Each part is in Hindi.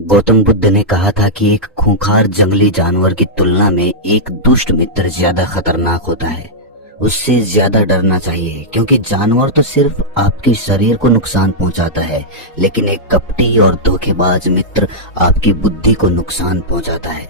गौतम बुद्ध ने कहा था कि एक खूंखार जंगली जानवर की तुलना में एक दुष्ट मित्र ज्यादा खतरनाक होता है। उससे ज्यादा डरना चाहिए, क्योंकि जानवर तो सिर्फ आपके शरीर को नुकसान पहुंचाता है, लेकिन एक कपटी और धोखेबाज मित्र आपकी बुद्धि को नुकसान पहुंचाता है।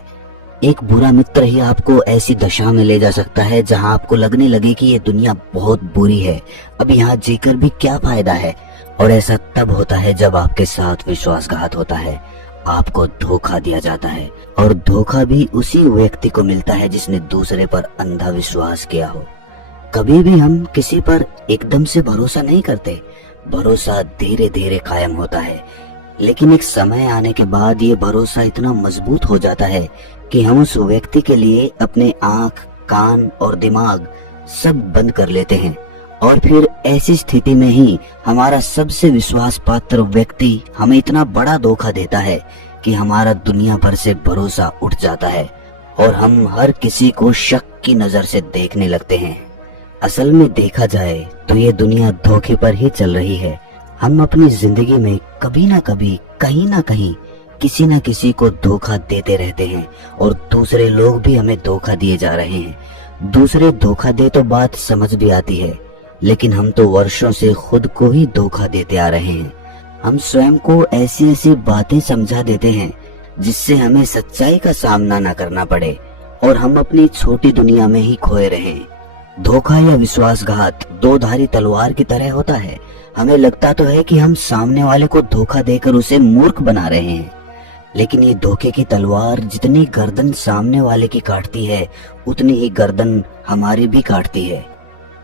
एक बुरा मित्र ही आपको ऐसी दशा में ले जा सकता है जहां आपको लगने लगे कि ये दुनिया बहुत बुरी है, अब यहाँ जीकर भी क्या फायदा है। और ऐसा तब होता है जब आपके साथ विश्वासघात होता है, आपको धोखा दिया जाता है। और धोखा भी उसी व्यक्ति को मिलता है जिसने दूसरे पर अंधा विश्वास किया हो। कभी भी हम किसी पर एकदम से भरोसा नहीं करते, भरोसा धीरे धीरे कायम होता है, लेकिन एक समय आने के बाद ये भरोसा इतना मजबूत हो जाता है कि हम उस व्यक्ति के लिए अपने आंख, कान और दिमाग सब बंद कर लेते हैं। और फिर ऐसी स्थिति में ही हमारा सबसे विश्वास पात्र व्यक्ति हमें इतना बड़ा धोखा देता है कि हमारा दुनिया भर से भरोसा उठ जाता है और हम हर किसी को शक की नजर से देखने लगते हैं। असल में देखा जाए तो ये दुनिया धोखे पर ही चल रही है। हम अपनी जिंदगी में कभी ना कभी, कहीं ना कहीं किसी न किसी को धोखा देते रहते हैं और दूसरे लोग भी हमें धोखा दिए जा रहे हैं। दूसरे धोखा दे तो बात समझ भी आती है, लेकिन हम तो वर्षों से खुद को ही धोखा देते आ रहे हैं। हम स्वयं को ऐसी ऐसी बातें समझा देते हैं जिससे हमें सच्चाई का सामना न करना पड़े और हम अपनी छोटी दुनिया में ही खोए रहें। धोखा या विश्वासघात दो धारी तलवार की तरह होता है। हमें लगता तो है कि हम सामने वाले को धोखा देकर उसे मूर्ख बना रहे हैं, लेकिन ये धोखे की तलवार जितनी गर्दन सामने वाले की काटती है, उतनी ही गर्दन हमारी भी काटती है।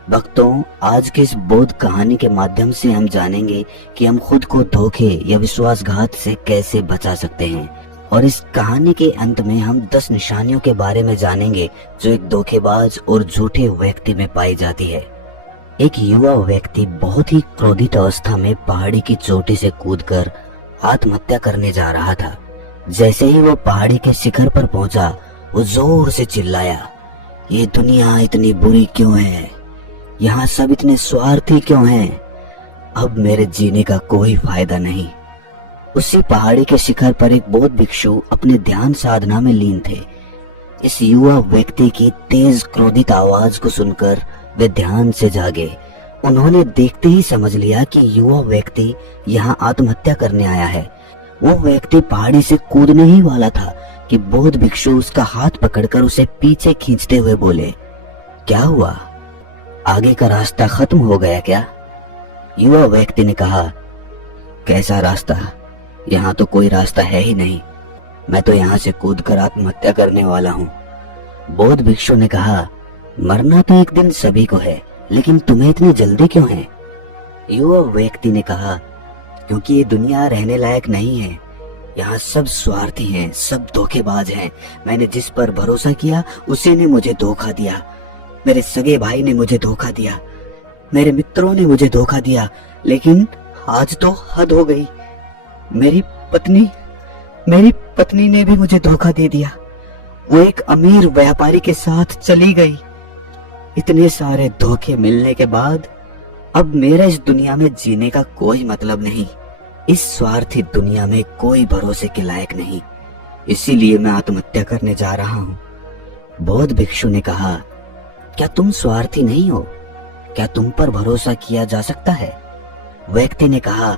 भक्तों, आज के इस बोध कहानी के माध्यम से हम जानेंगे कि हम खुद को धोखे या विश्वासघात से कैसे बचा सकते हैं। और इस कहानी के अंत में हम 10 निशानियों के बारे में जानेंगे जो एक धोखेबाज और झूठे व्यक्ति में पाई जाती है। एक युवा व्यक्ति बहुत ही क्रोधित अवस्था में पहाड़ी की चोटी से कूदकर आत्महत्या करने जा रहा था। जैसे ही वो पहाड़ी के शिखर पर पहुंचा, वो जोर से चिल्लाया, ये दुनिया इतनी बुरी क्यों है? यहाँ सब इतने स्वार्थी क्यों हैं? अब मेरे जीने का कोई फायदा नहीं। उसी पहाड़ी के शिखर पर एक बौद्ध भिक्षु अपने ध्यान साधना में लीन थे। इस युवा व्यक्ति की तेज क्रोधित आवाज को सुनकर वे ध्यान से जागे। उन्होंने देखते ही समझ लिया कि युवा व्यक्ति यहाँ आत्महत्या करने आया है। वो व्यक्ति पहाड़ी से कूदने ही वाला था कि बौद्ध भिक्षु उसका हाथ पकड़कर उसे पीछे खींचते हुए बोले, क्या हुआ? आगे का रास्ता खत्म हो गया क्या? युवा व्यक्ति ने कहा, कैसा रास्ता? यहाँ तो कोई रास्ता है ही नहीं। मैं तो यहाँ से कूदकर आत्महत्या करने वाला हूँ। बौद्ध भिक्षु ने कहा, मरना तो एक दिन सभी को है, लेकिन तुम्हें इतनी जल्दी क्यों है? युवा व्यक्ति ने कहा, क्योंकि ये दुनिया रहने लायक नहीं है। यहाँ सब स्वार्थी हैं, सब धोखेबाज हैं। मैंने जिस पर भरोसा किया उसी ने मुझे धोखा दिया। मेरे सगे भाई ने मुझे धोखा दिया, मेरे मित्रों ने मुझे धोखा दिया, लेकिन आज तो हद हो गई। मेरी पत्नी ने भी मुझे धोखा दे दिया। वो एक अमीर व्यापारी के साथ चली गई। इतने सारे धोखे मिलने के बाद अब मेरा इस दुनिया में जीने का कोई मतलब नहीं। इस स्वार्थी दुनिया में कोई भरोसे के लायक नहीं, इसीलिए मैं आत्महत्या करने जा रहा हूँ। बौद्ध भिक्षु ने कहा, क्या तुम स्वार्थी नहीं हो? क्या तुम पर भरोसा किया जा सकता है? व्यक्ति ने कहा,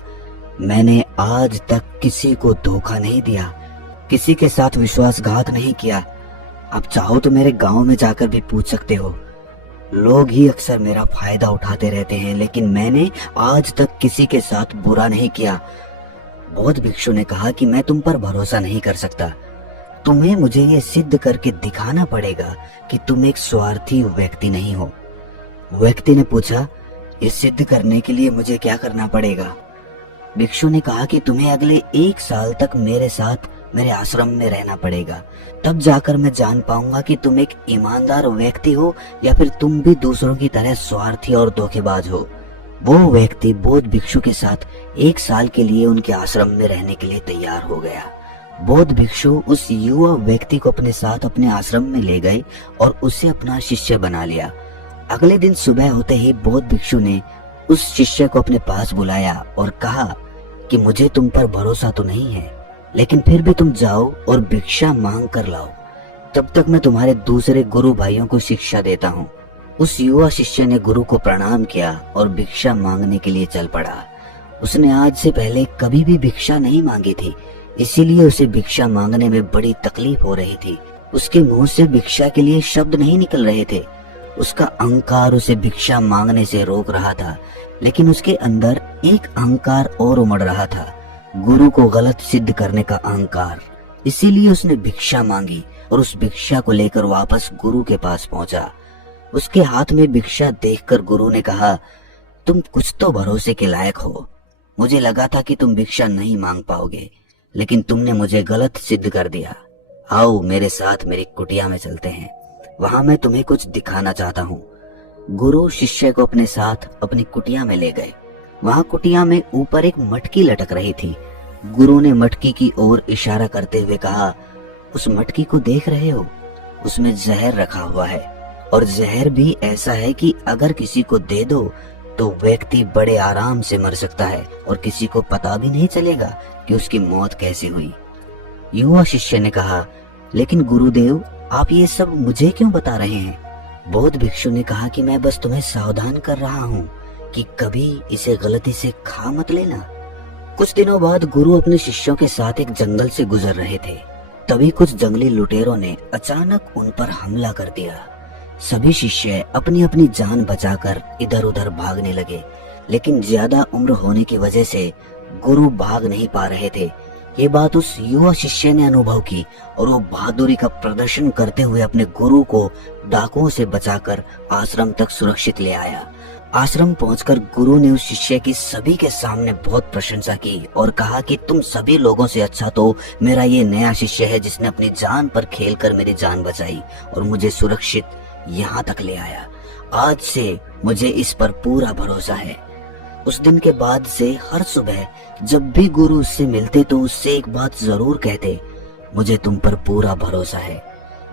मैंने आज तक किसी को धोखा नहीं दिया, किसी के साथ विश्वासघात नहीं किया। अब चाहो तो मेरे गांव में जाकर भी पूछ सकते हो। लोग ही अक्सर मेरा फायदा उठाते रहते हैं, लेकिन मैंने आज तक किसी के साथ बुरा नहीं किया। बौद्ध भिक्षु ने कहा कि मैं तुम पर भरोसा नहीं कर सकता। तुम्हें मुझे ये सिद्ध करके दिखाना पड़ेगा कि तुम एक स्वार्थी व्यक्ति नहीं हो। व्यक्ति ने पूछा, ये सिद्ध करने के लिए मुझे क्या करना पड़ेगा? भिक्षु ने कहा कि तुम्हें अगले 1 साल तक मेरे साथ मेरे आश्रम में रहना पड़ेगा। तब जाकर मैं जान पाऊंगा कि तुम एक ईमानदार व्यक्ति हो या फिर तुम भी दूसरों की तरह स्वार्थी और धोखेबाज हो। वो व्यक्ति बौद्ध भिक्षु के साथ 1 साल के लिए उनके आश्रम में रहने के लिए तैयार हो गया। बौद्ध भिक्षु उस युवा व्यक्ति को अपने साथ अपने आश्रम में ले गए और उसे अपना शिष्य बना लिया। अगले दिन सुबह होते ही बौद्ध भिक्षु ने उस शिष्य को अपने पास बुलाया और कहा कि मुझे तुम पर भरोसा तो नहीं है, लेकिन फिर भी तुम जाओ और भिक्षा मांग कर लाओ, तब तक मैं तुम्हारे दूसरे गुरु भाइयों को शिक्षा देता हूँ। उस युवा शिष्य ने गुरु को प्रणाम किया और भिक्षा मांगने के लिए चल पड़ा। उसने आज से पहले कभी भी भिक्षा नहीं मांगी थी, इसीलिए उसे भिक्षा मांगने में बड़ी तकलीफ हो रही थी। उसके मुंह से भिक्षा के लिए शब्द नहीं निकल रहे थे। उसका अहंकार उसे भिक्षा मांगने से रोक रहा था, लेकिन उसके अंदर एक अहंकार और उमड़ रहा था, गुरु को गलत सिद्ध करने का अहंकार। इसीलिए उसने भिक्षा मांगी और उस भिक्षा को लेकर वापस गुरु के पास पहुंचा। उसके हाथ में भिक्षा देखकर गुरु ने कहा, तुम कुछ तो भरोसे के लायक हो। मुझे लगा था कि तुम भिक्षा नहीं मांग पाओगे, लेकिन तुमने मुझे गलत सिद्ध कर दिया। आओ मेरे साथ मेरी कुटिया में चलते हैं, वहां मैं तुम्हें कुछ दिखाना चाहता हूँ। गुरु शिष्य को अपने साथ अपनी कुटिया में ले गए। वहां कुटिया में ऊपर एक मटकी लटक रही थी। गुरु ने मटकी की ओर इशारा करते हुए कहा, उस मटकी को देख रहे हो? उसमें जहर रखा हुआ है, और जहर भी ऐसा है कि अगर किसी को दे दो तो व्यक्ति बड़े आराम से मर सकता है और किसी को पता भी नहीं चलेगा कि उसकी मौत कैसे हुई। युवा शिष्य ने कहा, लेकिन गुरुदेव आप ये सब मुझे क्यों बता रहे हैं? बौद्ध भिक्षु ने कहा कि मैं बस तुम्हें सावधान कर रहा हूँ कि कभी इसे गलती से खा मत लेना। कुछ दिनों बाद गुरु अपने शिष्यों के साथ एक जंगल से गुजर रहे थे। तभी कुछ जंगली लुटेरों ने अचानक उन पर हमला कर दिया। सभी शिष्य अपनी अपनी जान बचाकर इधर उधर भागने लगे, लेकिन ज्यादा उम्र होने की वजह से गुरु भाग नहीं पा रहे थे। ये बात उस युवा शिष्य ने अनुभव की और वो बहादुरी का प्रदर्शन करते हुए अपने गुरु को डाकुओं से बचाकर आश्रम तक सुरक्षित ले आया। आश्रम पहुंचकर गुरु ने उस शिष्य की सभी के सामने बहुत प्रशंसा की और कहा कि तुम सभी लोगों से अच्छा तो मेरा ये नया शिष्य है, जिसने अपनी जान पर खेलकर मेरी जान बचाई और मुझे सुरक्षित यहाँ तक ले आया। आज से मुझे इस पर पूरा भरोसा है। उस दिन के बाद से हर सुबह जब भी गुरु उससे मिलते तो उससे एक बात जरूर कहते, मुझे तुम पर पूरा भरोसा है।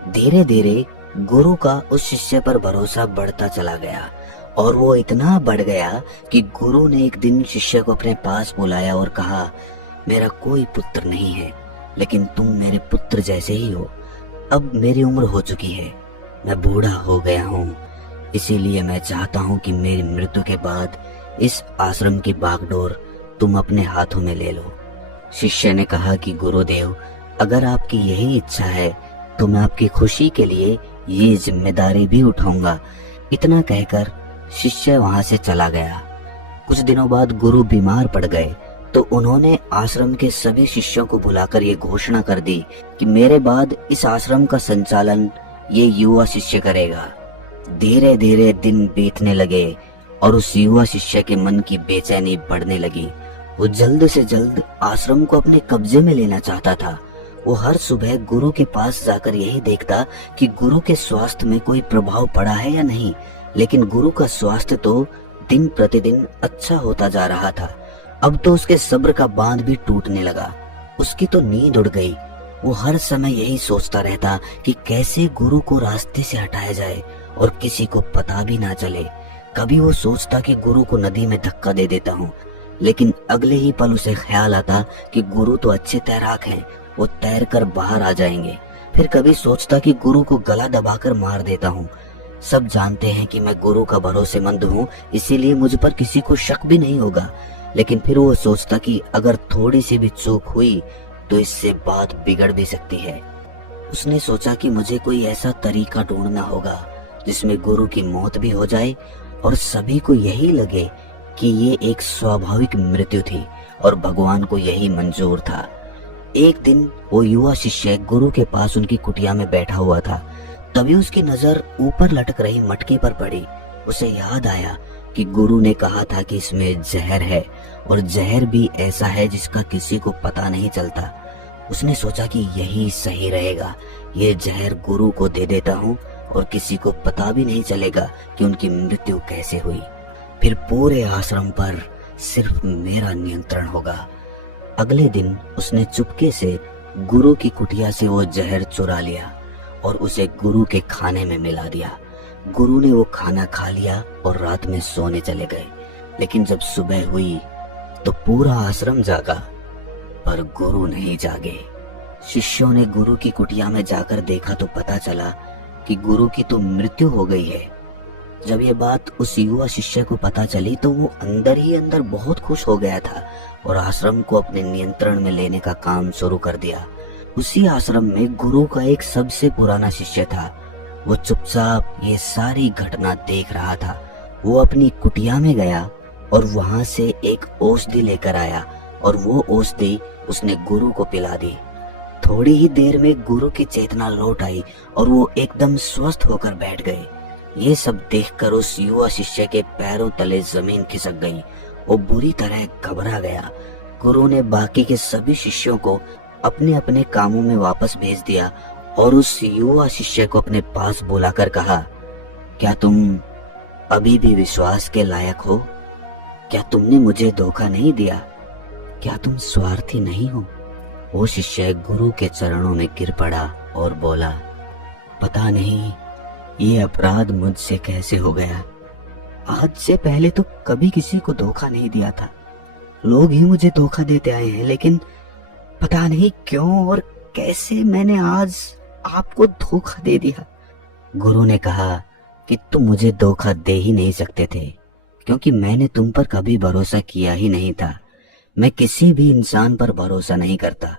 धीरे धीरे गुरु का उस शिष्य पर भरोसा बढ़ता चला गया और वो इतना बढ़ गया कि गुरु ने एक दिन शिष्य को अपने पास बुलाया और कहा, मेरा कोई पुत्र नहीं है, लेकिन तुम मेरे पुत्र जैसे ही हो। अब मेरी उम्र हो चुकी है, मैं बूढ़ा हो गया हूँ, इसीलिए मैं चाहता हूँ कि मेरी मृत्यु के बाद इस आश्रम की बागडोर तुम अपने हाथों में ले लो। शिष्य ने कहा कि गुरुदेव, अगर आपकी यही इच्छा है तो मैं आपकी खुशी के लिए ये जिम्मेदारी भी उठाऊंगा। इतना कहकर शिष्य वहां से चला गया। कुछ दिनों बाद गुरु बीमार पड़ गए तो उन्होंने आश्रम के सभी शिष्यों को बुलाकर ये घोषणा कर दी कि मेरे बाद इस आश्रम का संचालन ये युवा शिष्य करेगा। धीरे धीरे दिन बीतने लगे और उस युवा शिष्य के मन की बेचैनी बढ़ने लगी। वो जल्द से जल्द आश्रम को अपने कब्जे में लेना चाहता था। वो हर सुबह गुरु के पास जाकर यही देखता कि गुरु के स्वास्थ्य में कोई प्रभाव पड़ा है या नहीं, लेकिन गुरु का स्वास्थ्य तो दिन प्रतिदिन अच्छा होता जा रहा था। अब तो उसके सब्र का बांध भी टूटने लगा। उसकी तो नींद उड़ गई। वो हर समय यही सोचता रहता कि कैसे गुरु को रास्ते से हटाया जाए और किसी को पता भी ना चले। कभी वो सोचता कि गुरु को नदी में धक्का दे देता हूँ, लेकिन अगले ही पल उसे ख्याल आता कि गुरु तो अच्छे तैराक हैं, वो तैर कर बाहर आ जाएंगे। फिर कभी सोचता कि गुरु को गला दबाकर मार देता हूँ। सब जानते हैं कि मैं गुरु का भरोसेमंद हूँ, इसीलिए मुझ पर किसी को शक भी नहीं होगा। लेकिन फिर वो सोचता कि अगर थोड़ी सी भी चूक हुई तो इससे बात बिगड़ भी सकती है। उसने सोचा कि मुझे कोई ऐसा तरीका ढूंढना होगा जिसमें गुरु की मौत भी हो जाए और सभी को यही लगे कि ये एक स्वाभाविक मृत्यु थी और भगवान को यही मंजूर था। एक दिन वो युवा शिष्य गुरु के पास उनकी कुटिया में बैठा हुआ था। तभी उसकी नजर ऊपर लटक रही मटकी पर पड़ी। उसे याद आया कि गुरु ने कहा था कि इसमें जहर है और जहर भी ऐसा है जिसका किसी को पता नहीं चलता। उसने सोचा कि यही सही रहेगा, ये जहर गुरु को दे देता हूँ और किसी को पता भी नहीं चलेगा कि उनकी मृत्यु कैसे हुई। फिर पूरे आश्रम पर सिर्फ मेरा नियंत्रण होगा। अगले दिन उसने चुपके से गुरु की कुटिया से वो जहर चुरा लिया और उसे गुरु के खाने में मिला दिया। गुरु ने वो खाना खा लिया और रात में सोने चले गए। लेकिन जब सुबह हुई तो पूरा आश्रम जागा। पर गुरु नहीं जागे। शिष्यों ने गुरु की कुटिया में जाकर देखा तो पता चला कि गुरु की तो मृत्यु हो गई है। जब ये बात उस युवा शिष्य को पता चली तो वो अंदर ही अंदर बहुत खुश हो गया था और आश्रम को अपने नियंत्रण में लेने का काम शुरू कर दिया। उसी आश्रम में गुरु का एक सबसे पुराना शिष्य था। वो चुपचाप ये सारी घटना देख रहा था। वो अपनी कुटिया में गया और वहां से एक औषधि लेकर आया और वो औषधि उसने गुरु को पिला दी। थोड़ी ही देर में गुरु की चेतना लौट आई और वो एकदम स्वस्थ होकर बैठ गए। ये सब देखकर उस युवा शिष्य के पैरों तले जमीन खिसक गई। वो बुरी तरह घबरा गया। गुरु ने बाकी के सभी शिष्यों को अपने अपने कामों में वापस भेज दिया और उस युवा शिष्य को अपने पास बुलाकर कहा, क्या तुम अभी भी विश्वास के लायक हो? क्या तुमने मुझे धोखा नहीं दिया? क्या तुम स्वार्थी नहीं हो? वो शिष्य गुरु के चरणों में गिर पड़ा और बोला, पता नहीं ये अपराध मुझसे कैसे हो गया। आज से पहले तो कभी किसी को धोखा नहीं दिया था। लोग ही मुझे धोखा देते आए हैं, लेकिन पता नहीं क्यों और कैसे मैंने आज आपको धोखा दे दिया। गुरु ने कहा कि तुम मुझे धोखा दे ही नहीं सकते थे, क्योंकि मैंने तुम पर कभी भरोसा किया ही नहीं था। मैं किसी भी इंसान पर भरोसा नहीं करता।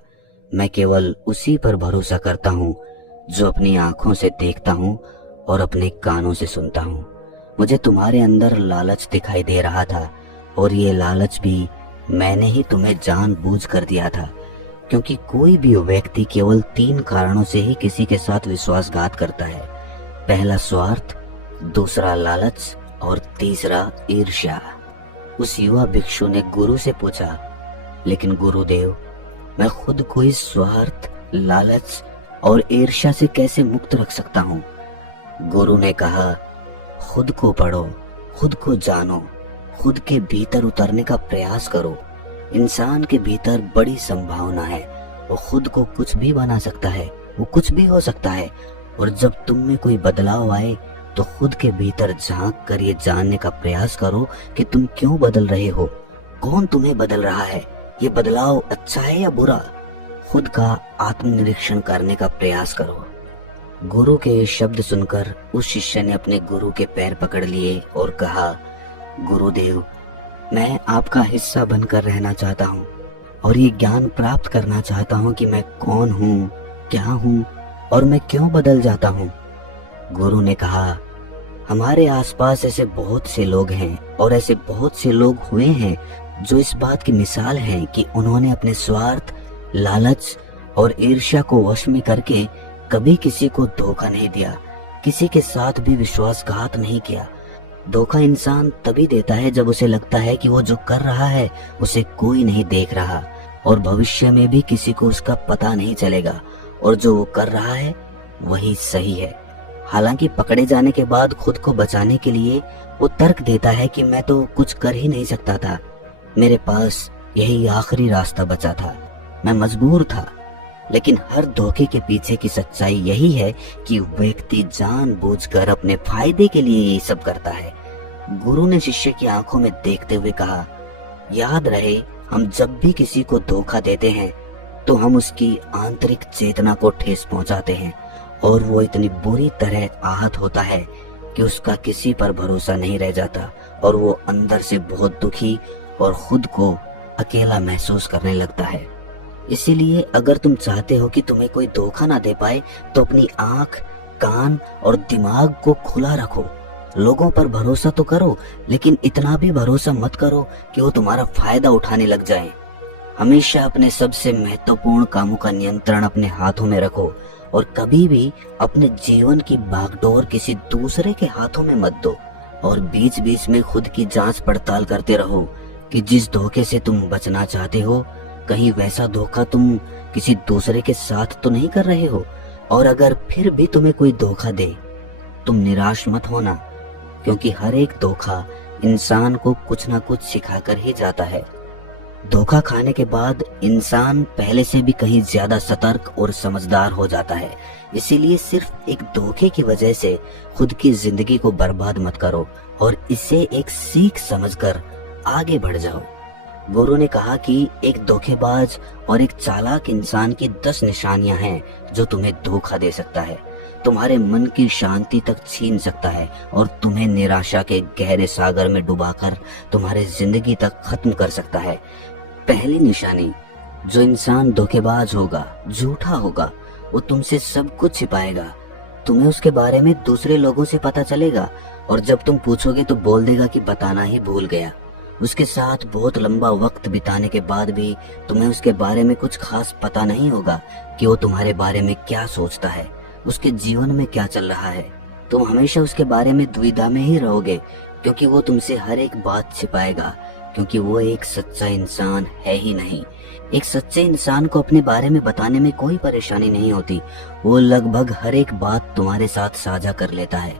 मैं केवल उसी पर भरोसा करता हूँ जो अपनी आंखों से देखता हूँ और अपने कानों से सुनता हूँ। मुझे तुम्हारे अंदर लालच दिखाई दे रहा था और ये लालच भी मैंने ही तुम्हें जानबूझ कर दिया था, क्योंकि कोई भी व्यक्ति केवल 3 कारणों से ही किसी के साथ विश्वासघात करता है। पहला स्वार्थ, दूसरा लालच और तीसरा ईर्ष्या। उस युवा भिक्षु ने गुरु से पूछा, लेकिन गुरुदेव, मैं खुद को इस स्वार्थ, लालच और ईर्ष्या से कैसे मुक्त रख सकता हूँ? गुरु ने कहा, खुद को पढ़ो, खुद को जानो, खुद के भीतर उतरने का प्रयास करो। इंसान के भीतर बड़ी संभावना है। वो खुद को कुछ भी बना सकता है, वो कुछ भी हो सकता है। और जब तुम में कोई बदलाव आए तो खुद के भीतर झांक कर ये जानने का प्रयास करो कि तुम क्यों बदल रहे हो, कौन तुम्हें बदल रहा है, ये बदलाव अच्छा है या बुरा। खुद का आत्मनिरीक्षण करने का प्रयास करो। गुरु के शब्द सुनकर उस शिष्य ने अपने गुरु के पैर पकड़ लिए और कहा, गुरुदेव, मैं आपका हिस्सा बनकर रहना चाहता हूँ और ये ज्ञान प्राप्त करना चाहता हूँ कि मैं कौन हूँ, क्या हूँ और मैं क्यों बदल जाता हूँ। गुरु ने कहा, हमारे आसपास ऐसे बहुत से लोग हैं और ऐसे बहुत से लोग हुए हैं जो इस बात की मिसाल हैं कि उन्होंने अपने स्वार्थ, लालच और ईर्ष्या को वश में करके कभी किसी को धोखा नहीं दिया, किसी के साथ भी विश्वासघात नहीं किया। धोखा इंसान तभी देता है जब उसे लगता है कि वो जो कर रहा है उसे कोई नहीं देख रहा और भविष्य में भी किसी को उसका पता नहीं चलेगा और जो वो कर रहा है वही सही है। हालांकि पकड़े जाने के बाद खुद को बचाने के लिए वो तर्क देता है कि मैं तो कुछ कर ही नहीं सकता था, मेरे पास यही आखिरी रास्ता बचा था, मैं मजबूर था। लेकिन हर धोखे के पीछे की सच्चाई यही है कि व्यक्ति जानबूझकर अपने फायदे के लिए ये सब करता है। गुरु ने शिष्य की आंखों में देखते हुए कहा, याद रहे, हम जब भी किसी को धोखा देते हैं तो हम उसकी आंतरिक चेतना को ठेस पहुंचाते हैं और वो इतनी बुरी तरह आहत होता है कि उसका किसी पर भरोसा नहीं रह जाता और वो अंदर से बहुत दुखी और खुद को अकेला महसूस करने लगता है। इसीलिए अगर तुम चाहते हो कि तुम्हें कोई धोखा ना दे पाए तो अपनी आंख, कान और दिमाग को खुला रखो। लोगों पर भरोसा तो करो, लेकिन इतना भी भरोसा मत करो कि वो तुम्हारा फायदा उठाने लग जाएं। हमेशा अपने सबसे महत्वपूर्ण कामों का नियंत्रण अपने हाथों में रखो और कभी भी अपने जीवन की बागडोर किसी दूसरे के हाथों में मत दो। और बीच बीच में खुद की जांच पड़ताल करते रहो कि जिस धोखे से तुम बचना चाहते हो, कहीं वैसा धोखा तुम किसी दूसरे के साथ तो नहीं कर रहे हो। और अगर फिर भी तुम्हें कोई धोखा दे, तुम निराश मत होना, क्योंकि हर एक धोखा इंसान को कुछ ना कुछ सिखाकर ही जाता है। धोखा खाने के बाद इंसान पहले से भी कहीं ज्यादा सतर्क और समझदार हो जाता है। इसीलिए सिर्फ एक धोखे की वजह से खुद की जिंदगी को बर्बाद मत करो और इसे एक सीख समझकर आगे बढ़ जाओ। गुरु ने कहा कि एक धोखेबाज और एक चालाक इंसान की 10 निशानियां हैं जो तुम्हें धोखा दे सकता है, तुम्हारे मन की शांति तक छीन सकता है और तुम्हें निराशा के गहरे सागर में डुबाकर तुम्हारे जिंदगी तक खत्म कर सकता है। पहली निशानी, जो इंसान धोखेबाज होगा, झूठा होगा, वो तुमसे सब कुछ छिपाएगा। तुम्हें उसके बारे में दूसरे लोगों से पता चलेगा और जब तुम पूछोगे तो बोल देगा कि बताना ही भूल गया। उसके साथ बहुत लंबा वक्त बिताने के बाद भी तुम्हें उसके बारे में कुछ खास पता नहीं होगा कि वो तुम्हारे बारे में क्या सोचता है, उसके जीवन में क्या चल रहा है। तुम हमेशा उसके बारे में दुविधा में ही रहोगे क्योंकि वो तुमसे हर एक बात छिपाएगा, क्योंकि वो एक सच्चा इंसान है ही नहीं। एक सच्चे इंसान को अपने बारे में बताने में कोई परेशानी नहीं होती, वो लगभग हर एक बात तुम्हारे साथ साझा कर लेता है।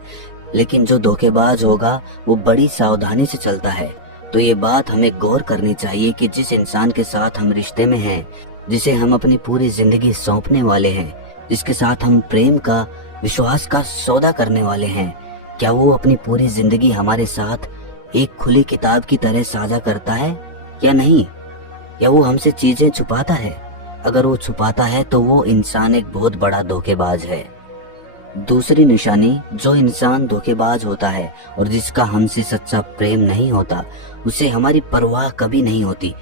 लेकिन जो धोखेबाज होगा वो बड़ी सावधानी से चलता है। तो ये बात हमें गौर करनी चाहिए कि जिस इंसान के साथ हम रिश्ते में हैं, जिसे हम अपनी पूरी जिंदगी सौंपने वाले हैं, जिसके साथ हम प्रेम का, विश्वास का सौदा करने वाले हैं, क्या वो अपनी पूरी जिंदगी हमारे साथ एक खुली किताब की तरह साझा करता है या नहीं? या वो हमसे चीजें छुपाता है? अगर वो छुपाता है तो वो इंसान एक बहुत बड़ा धोखेबाज है। दूसरी निशानी, जो इंसान धोखेबाज होता है और जिसका हमसे सच्चा प्रेम नहीं होता, उसे हमारी परवाह कभी नहीं होती।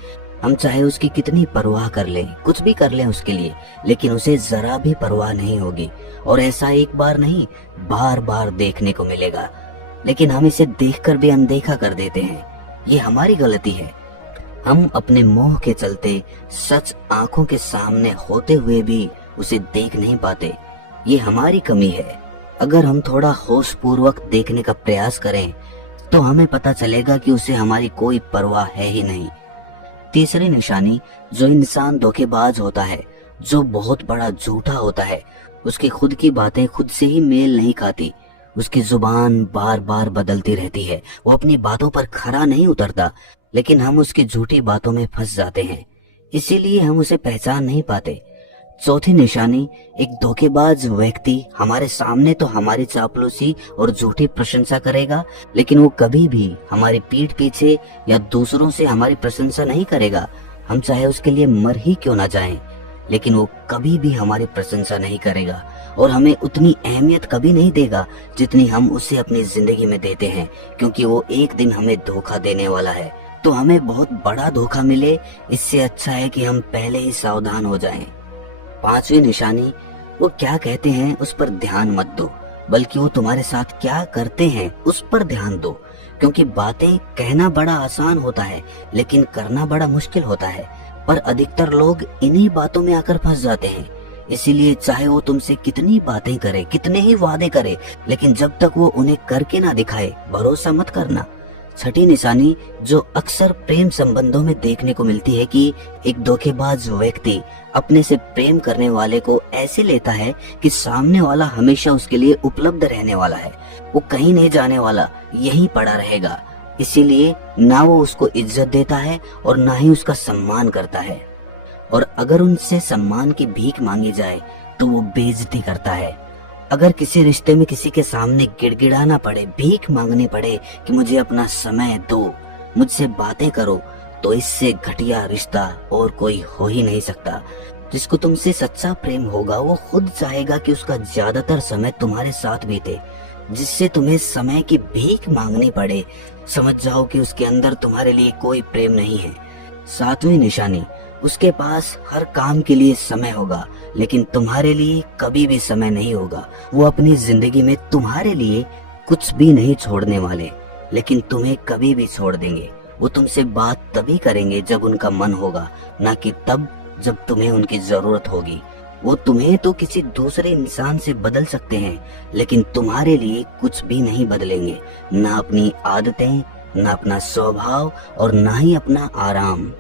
हम चाहे उसकी कितनी परवाह कर लें, कुछ भी कर लें उसके लिए, लेकिन उसे जरा भी परवाह नहीं होगी। और ऐसा एक बार नहीं, बार बार देखने को मिलेगा। लेकिन हम इसे देखकर भी अनदेखा कर देते हैं। ये हमारी गलती है। हम अपने मोह के चलते सच आंखों के सामने होते हुए भी उसे देख नहीं पाते। ये हमारी कमी है। अगर हम थोड़ा होश पूर्वक देखने का प्रयास करें तो हमें पता चलेगा कि उसे हमारी कोई परवाह है ही नहीं। तीसरी निशानी, जो इंसान धोखेबाज होता है, जो बहुत बड़ा झूठा होता है, उसकी खुद की बातें खुद से ही मेल नहीं खाती। उसकी जुबान बार बार बदलती रहती है। वो अपनी बातों पर खरा नहीं उतरता, लेकिन हम उसकी झूठी बातों में फंस जाते हैं, इसीलिए हम उसे पहचान नहीं पाते। चौथी निशानी, एक धोखेबाज व्यक्ति हमारे सामने तो हमारी चापलूसी और झूठी प्रशंसा करेगा, लेकिन वो कभी भी हमारी पीठ पीछे या दूसरों से हमारी प्रशंसा नहीं करेगा। हम चाहे उसके लिए मर ही क्यों ना जाएं, लेकिन वो कभी भी हमारी प्रशंसा नहीं करेगा और हमें उतनी अहमियत कभी नहीं देगा जितनी हम उसे अपनी जिंदगी में देते हैं, क्योंकि वो एक दिन हमें धोखा देने वाला है। तो हमें बहुत बड़ा धोखा मिले, इससे अच्छा है कि हम पहले ही सावधान हो जाएं। पांचवी निशानी, वो क्या कहते हैं उस पर ध्यान मत दो, बल्कि वो तुम्हारे साथ क्या करते हैं उस पर ध्यान दो। क्योंकि बातें कहना बड़ा आसान होता है, लेकिन करना बड़ा मुश्किल होता है। पर अधिकतर लोग इन्हीं बातों में आकर फंस जाते हैं। इसीलिए चाहे वो तुमसे कितनी बातें करे, कितने ही वादे करे, लेकिन जब तक वो उन्हें करके ना दिखाए, भरोसा मत करना। छठी निशानी, जो अक्सर प्रेम संबंधों में देखने को मिलती है कि एक धोखेबाज व्यक्ति अपने से प्रेम करने वाले को ऐसे लेता है कि सामने वाला हमेशा उसके लिए उपलब्ध रहने वाला है, वो कहीं नहीं जाने वाला, यहीं पड़ा रहेगा। इसीलिए ना वो उसको इज्जत देता है और ना ही उसका सम्मान करता है। और अगर उनसे सम्मान की भीख मांगी जाए तो वो बेइज्जती करता है। अगर किसी रिश्ते में किसी के सामने गिड़गिड़ाना पड़े, भीख मांगनी पड़े कि मुझे अपना समय दो, मुझसे बातें करो, तो इससे घटिया रिश्ता और कोई हो ही नहीं सकता। जिसको तुमसे सच्चा प्रेम होगा वो खुद चाहेगा कि उसका ज्यादातर समय तुम्हारे साथ बीते। जिससे तुम्हें समय की भीख मांगनी पड़े, समझ जाओ कि उसके अंदर तुम्हारे लिए कोई प्रेम नहीं है। सातवीं निशानी, उसके पास हर काम के लिए समय होगा, लेकिन तुम्हारे लिए कभी भी समय नहीं होगा। वो अपनी जिंदगी में तुम्हारे लिए कुछ भी नहीं छोड़ने वाले, लेकिन तुम्हें कभी भी छोड़ देंगे। वो तुमसे बात तभी करेंगे जब उनका मन होगा, ना कि तब जब तुम्हें उनकी जरूरत होगी। वो तुम्हें तो किसी दूसरे इंसान से बदल सकते हैं, लेकिन तुम्हारे लिए कुछ भी नहीं बदलेंगे, ना अपनी आदतें, ना अपना स्वभाव और ना ही अपना आराम।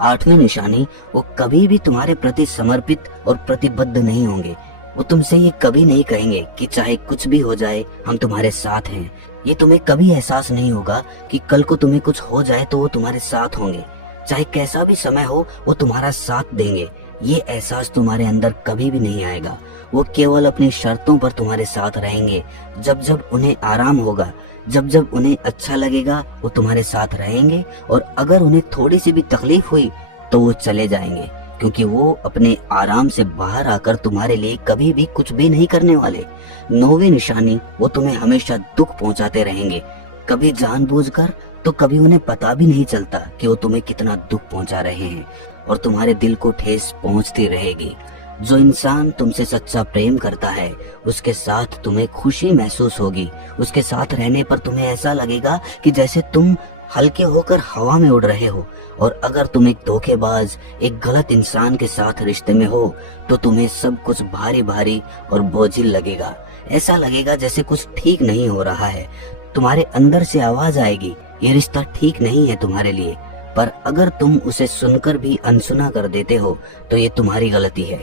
आठवीं निशानी, वो कभी भी तुम्हारे प्रति समर्पित और प्रतिबद्ध नहीं होंगे। वो तुमसे ये कभी नहीं कहेंगे कि चाहे कुछ भी हो जाए हम तुम्हारे साथ हैं। ये तुम्हें कभी एहसास नहीं होगा कि कल को तुम्हें कुछ हो जाए तो वो तुम्हारे साथ होंगे। चाहे कैसा भी समय हो वो तुम्हारा साथ देंगे। ये एहसास तुम्हारे अंदर कभी भी नहीं आएगा। वो केवल अपनी शर्तों पर तुम्हारे साथ रहेंगे। जब जब उन्हें आराम होगा, जब जब उन्हें अच्छा लगेगा वो तुम्हारे साथ रहेंगे, और अगर उन्हें थोड़ी सी भी तकलीफ हुई तो वो चले जाएंगे, क्योंकि वो अपने आराम से बाहर आकर तुम्हारे लिए कभी भी कुछ भी नहीं करने वाले। 9वीं निशानी, वो तुम्हें हमेशा दुख पहुंचाते रहेंगे, कभी जानबूझकर तो कभी उन्हें पता भी नहीं चलता कि वो तुम्हें कितना दुख पहुंचा रहे हैं, और तुम्हारे दिल को ठेस पहुंचती रहेगी। जो इंसान तुमसे सच्चा प्रेम करता है उसके साथ तुम्हें खुशी महसूस होगी, उसके साथ रहने पर तुम्हें ऐसा लगेगा कि जैसे तुम हल्के होकर हवा में उड़ रहे हो। और अगर तुम एक धोखेबाज, एक गलत इंसान के साथ रिश्ते में हो तो तुम्हें सब कुछ भारी भारी और बोझिल लगेगा। ऐसा लगेगा जैसे कुछ ठीक नहीं हो रहा है। तुम्हारे अंदर से आवाज आएगी, ये रिश्ता ठीक नहीं है तुम्हारे लिए। पर अगर तुम उसे सुनकर भी अनसुना कर देते हो तो ये तुम्हारी गलती है।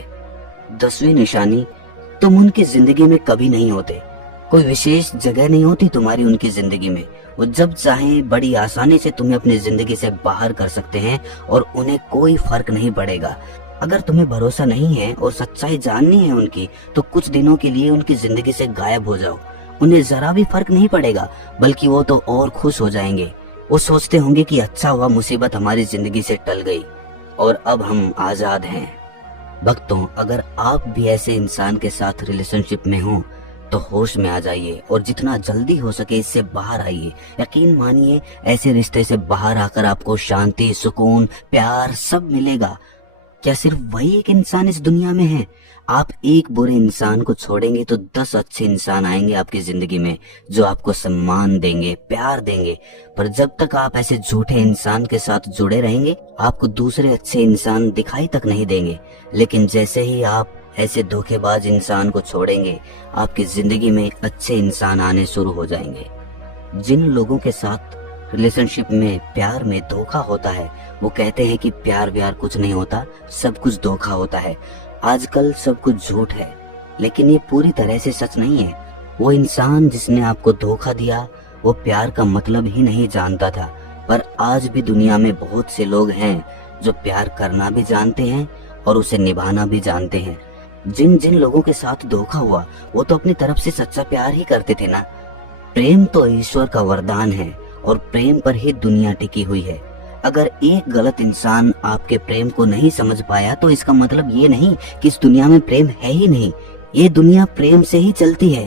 10वीं निशानी, तुम उनकी जिंदगी में कभी नहीं होते। कोई विशेष जगह नहीं होती तुम्हारी उनकी जिंदगी में। वो जब चाहें बड़ी आसानी से तुम्हें अपनी जिंदगी से बाहर कर सकते हैं और उन्हें कोई फर्क नहीं पड़ेगा। अगर तुम्हें भरोसा नहीं है और सच्चाई जाननी है उनकी तो कुछ दिनों के लिए उनकी जिंदगी से गायब हो जाओ। उन्हें जरा भी फर्क नहीं पड़ेगा, बल्कि वो तो और खुश हो जाएंगे। वो सोचते होंगे कि अच्छा हुआ मुसीबत हमारी जिंदगी से टल गई और अब हम आजाद हैं। भक्तों, अगर आप भी ऐसे इंसान के साथ रिलेशनशिप में हो तो होश में आ जाइए और जितना जल्दी हो सके इससे बाहर आइए। यकीन मानिए, ऐसे रिश्ते से बाहर आकर आपको शांति, सुकून, प्यार सब मिलेगा। क्या सिर्फ वही एक इंसान इस दुनिया में है? आप एक बुरे इंसान को छोड़ेंगे तो 10 अच्छे इंसान आएंगे आपकी जिंदगी में जो आपको सम्मान देंगे, प्यार देंगे। पर जब तक आप ऐसे झूठे इंसान के साथ जुड़े रहेंगे आपको दूसरे अच्छे इंसान दिखाई तक नहीं देंगे। लेकिन जैसे ही आप ऐसे धोखेबाज इंसान को छोड़ेंगे आपकी जिंदगी में अच्छे इंसान आने शुरू हो जाएंगे। जिन लोगों के साथ रिलेशनशिप में, प्यार में धोखा होता है वो कहते हैं कि प्यार व्यार कुछ नहीं होता, सब कुछ धोखा होता है। आजकल सब कुछ झूठ है, लेकिन ये पूरी तरह से सच नहीं है। वो इंसान जिसने आपको धोखा दिया वो प्यार का मतलब ही नहीं जानता था। पर आज भी दुनिया में बहुत से लोग हैं जो प्यार करना भी जानते हैं और उसे निभाना भी जानते हैं। जिन जिन लोगों के साथ धोखा हुआ वो तो अपनी तरफ से सच्चा प्यार ही करते थे ना। प्रेम तो ईश्वर का वरदान है और प्रेम पर ही दुनिया टिकी हुई है। अगर एक गलत इंसान आपके प्रेम को नहीं समझ पाया तो इसका मतलब ये नहीं कि इस दुनिया में प्रेम है ही नहीं। ये दुनिया प्रेम से ही चलती है।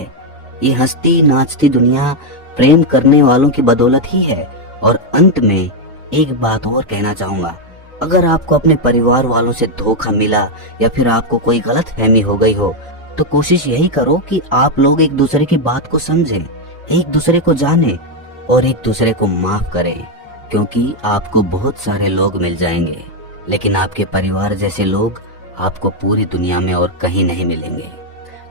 ये हंसती नाचती दुनिया प्रेम करने वालों की बदौलत ही है। और अंत में एक बात और कहना चाहूंगा, अगर आपको अपने परिवार वालों से धोखा मिला या फिर आपको कोई गलत फहमी हो गई हो तो कोशिश यही करो कि आप लोग एक दूसरे की बात को समझें, एक दूसरे को जानें और एक दूसरे को माफ करें। क्योंकि आपको बहुत सारे लोग मिल जाएंगे लेकिन आपके परिवार जैसे लोग आपको पूरी दुनिया में और कहीं नहीं मिलेंगे।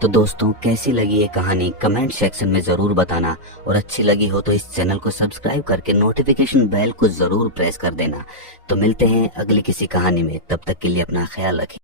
तो दोस्तों, कैसी लगी ये कहानी कमेंट सेक्शन में जरूर बताना, और अच्छी लगी हो तो इस चैनल को सब्सक्राइब करके नोटिफिकेशन बेल को जरूर प्रेस कर देना। तो मिलते हैं अगली किसी कहानी में, तब तक के लिए अपना ख्याल रखें।